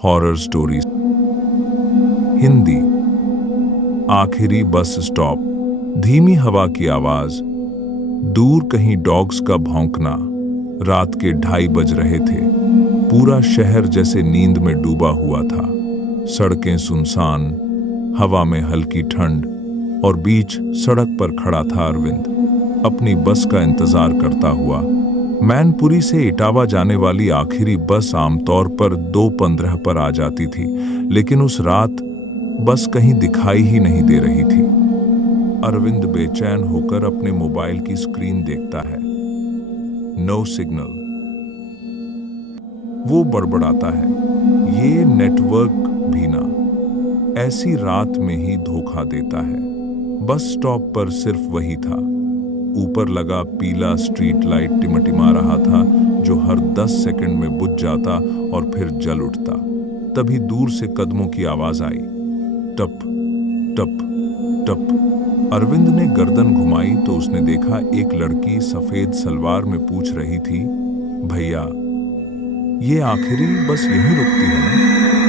Horror stories. Hindi. आखिरी bus stop. धीमी हवा की आवाज, दूर कहीं डॉग्स का भौंकना। रात के 2:30 बज रहे थे। पूरा शहर जैसे नींद में डूबा हुआ था। सड़कें सुनसान, हवा में हल्की ठंड, और बीच सड़क पर खड़ा था अरविंद, अपनी बस का इंतजार करता हुआ। मैनपुरी से इटावा जाने वाली आखिरी बस आमतौर पर 2:15 पर आ जाती थी, लेकिन उस रात बस कहीं दिखाई ही नहीं दे रही थी। अरविंद बेचैन होकर अपने मोबाइल की स्क्रीन देखता है। No signal. वो बड़बड़ाता है, ये नेटवर्क भी ना ऐसी रात में ही धोखा देता है। बस स्टॉप पर सिर्फ वही था। ऊपर लगा पीला स्ट्रीट लाइट टिमटिमा रहा था, जो हर 10 सेकंड में बुझ जाता और फिर जल उठता। तभी दूर से कदमों की आवाज आई, टप टप टप। अरविंद ने गर्दन घुमाई तो उसने देखा एक लड़की सफेद सलवार में पूछ रही थी, भैया ये आखिरी बस यहीं रुकती है ना?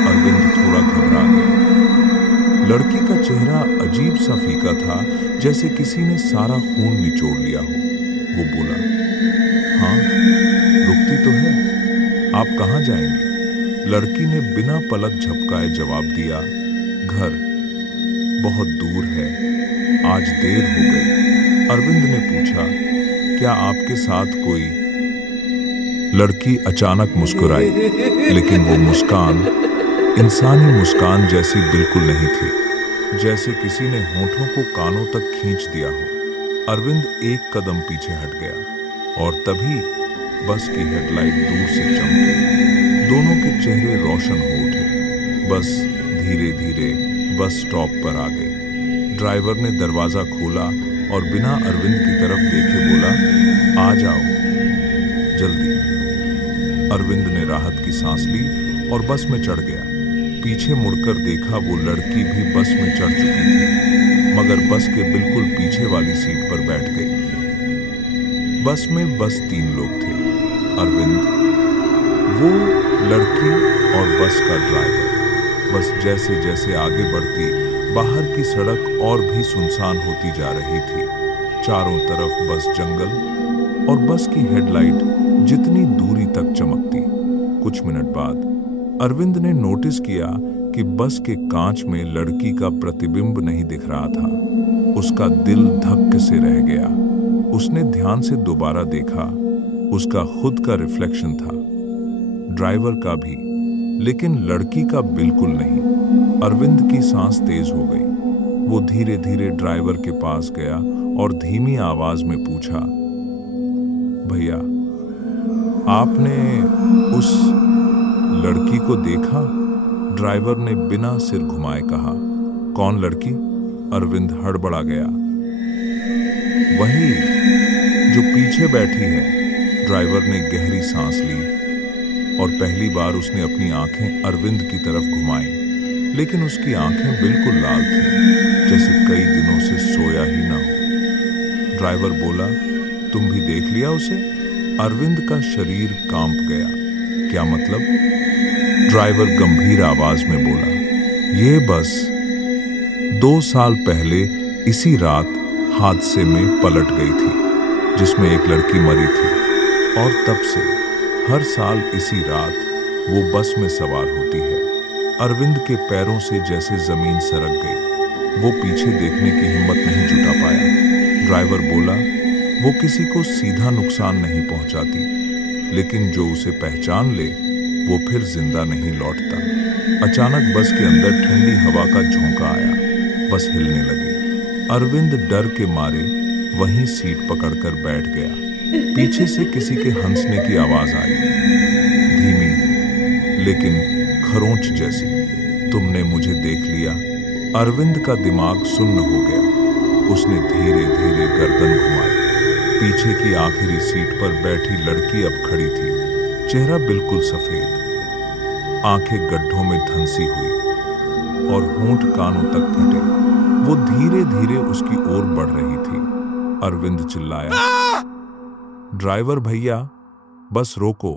अरविंद थोड़ा घबरा गया। लड़की का चेहरा अजीब सा फीका था, जैसे किसी ने सारा खून निचोड़ लिया हो। वो बोला, हाँ रुकती तो है, आप कहाँ जाएंगी? लड़की ने बिना पलक झपकाए जवाब दिया, घर, बहुत दूर है, आज देर हो गई। अरविंद ने पूछा, क्या आपके साथ कोई? लड़की अचानक मुस्कुराई, लेकिन वो मुस्कान इंसानी मुस्कान जैसी बिल्कुल नहीं थी, जैसे किसी ने होठों को कानों तक खींच दिया हो। अरविंद एक कदम पीछे हट गया और तभी बस की हेडलाइट दूर से चमकी। दोनों के चेहरे रोशन हो उठे। बस धीरे धीरे बस स्टॉप पर आ गई। ड्राइवर ने दरवाजा खोला और बिना अरविंद की तरफ देखे बोला, आ जाओ जल्दी। अरविंद ने राहत की सांस ली और बस में चढ़ गया। पीछे मुड़कर देखा, वो लड़की भी बस में चढ़ चुकी थी, मगर बस के बिल्कुल पीछे वाली सीट पर बैठ गई। बस में बस 3 लोग थे, अरविंद, वो लड़की और बस का ड्राइवर। बस जैसे जैसे आगे बढ़ती, बाहर की सड़क और भी सुनसान होती जा रही थी। चारों तरफ बस जंगल और बस की हेडलाइट जितनी दूरी तक चमकती। कुछ मिनट बाद अरविंद ने नोटिस किया कि बस के कांच में लड़की का प्रतिबिंब नहीं दिख रहा था। उसका दिल धक्के से रह गया। उसने ध्यान से दोबारा देखा, उसका खुद का रिफ्लेक्शन था, ड्राइवर का भी, लेकिन लड़की का बिल्कुल नहीं। अरविंद की सांस तेज हो गई। वो धीरे धीरे ड्राइवर के पास गया और धीमी आवाज में पूछा, भैया आपने उस लड़की को देखा? ड्राइवर ने बिना सिर घुमाए कहा, कौन लड़की? अरविंद हड़बड़ा गया। वही जो पीछे बैठी है। ड्राइवर ने गहरी सांस ली और पहली बार उसने अपनी आंखें अरविंद की तरफ घुमाई, लेकिन उसकी आंखें बिल्कुल लाल थीं, जैसे कई दिनों से सोया ही ना हो। ड्राइवर बोला, तुम भी देख लिया उसे? अरविंद का शरीर कांप गया। क्या मतलब? ड्राइवर गंभीर आवाज में बोला, ये बस 2 साल पहले इसी रात हादसे में पलट गई थी, जिसमें एक लड़की मरी थी, और तब से हर साल इसी रात वो बस में सवार होती है। अरविंद के पैरों से जैसे जमीन सरक गई। वो पीछे देखने की हिम्मत नहीं जुटा पाया। ड्राइवर बोला, वो किसी को सीधा नुकसान नहीं पहुंचाती, लेकिन जो उसे पहचान ले वो फिर जिंदा नहीं लौटता। अचानक बस के अंदर ठंडी हवा का झोंका आया। बस हिलने लगी। अरविंद डर के मारे वहीं सीट पकड़कर बैठ गया। पीछे से किसी के हंसने की आवाज आई, धीमी लेकिन खरोंच जैसी। तुमने मुझे देख लिया? अरविंद का दिमाग सुन्न हो गया। उसने धीरे धीरे गर्दन घुमाई। पीछे की आखिरी सीट पर बैठी लड़की अब खड़ी थी, चेहरा बिल्कुल सफेद, आंखें गड्ढों में धंसी हुई और होंठ कानों तक फटे। वो धीरे धीरे उसकी ओर बढ़ रही थी। अरविंद चिल्लाया, ड्राइवर भैया, बस रोको।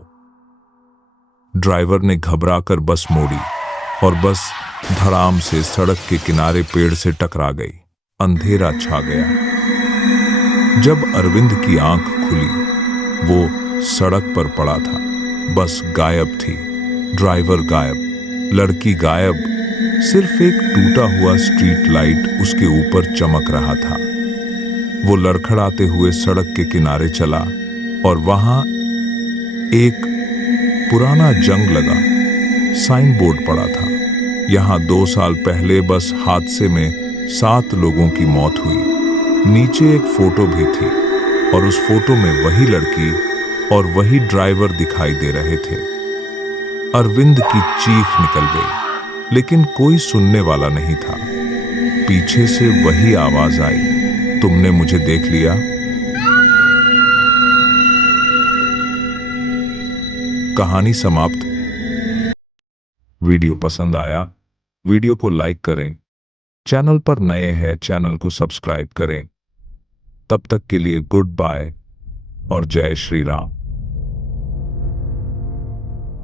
ड्राइवर ने घबराकर बस मोड़ी और बस धड़ाम से सड़क के किनारे पेड़ से टकरा गई। अंधेरा छा गया। जब अरविंद की आंख खुली, वो सड़क पर पड़ा था। बस गायब थी, ड्राइवर गायब, लड़की गायब। सिर्फ एक टूटा हुआ स्ट्रीट लाइट उसके ऊपर चमक रहा था। वो लड़खड़ाते हुए सड़क के किनारे चला और वहां एक पुराना जंग लगा साइन बोर्ड पड़ा था। यहां 2 साल पहले बस हादसे में 7 लोगों की मौत हुई। नीचे एक फोटो भी थी और उस फोटो में वही लड़की और वही ड्राइवर दिखाई दे रहे थे। अरविंद की चीख निकल गई, लेकिन कोई सुनने वाला नहीं था। पीछे से वही आवाज आई, तुमने मुझे देख लिया। कहानी समाप्त। वीडियो पसंद आया? वीडियो को लाइक करें। चैनल पर नए हैं, चैनल को सब्सक्राइब करें। तब तक के लिए गुड बाय और जय श्री राम।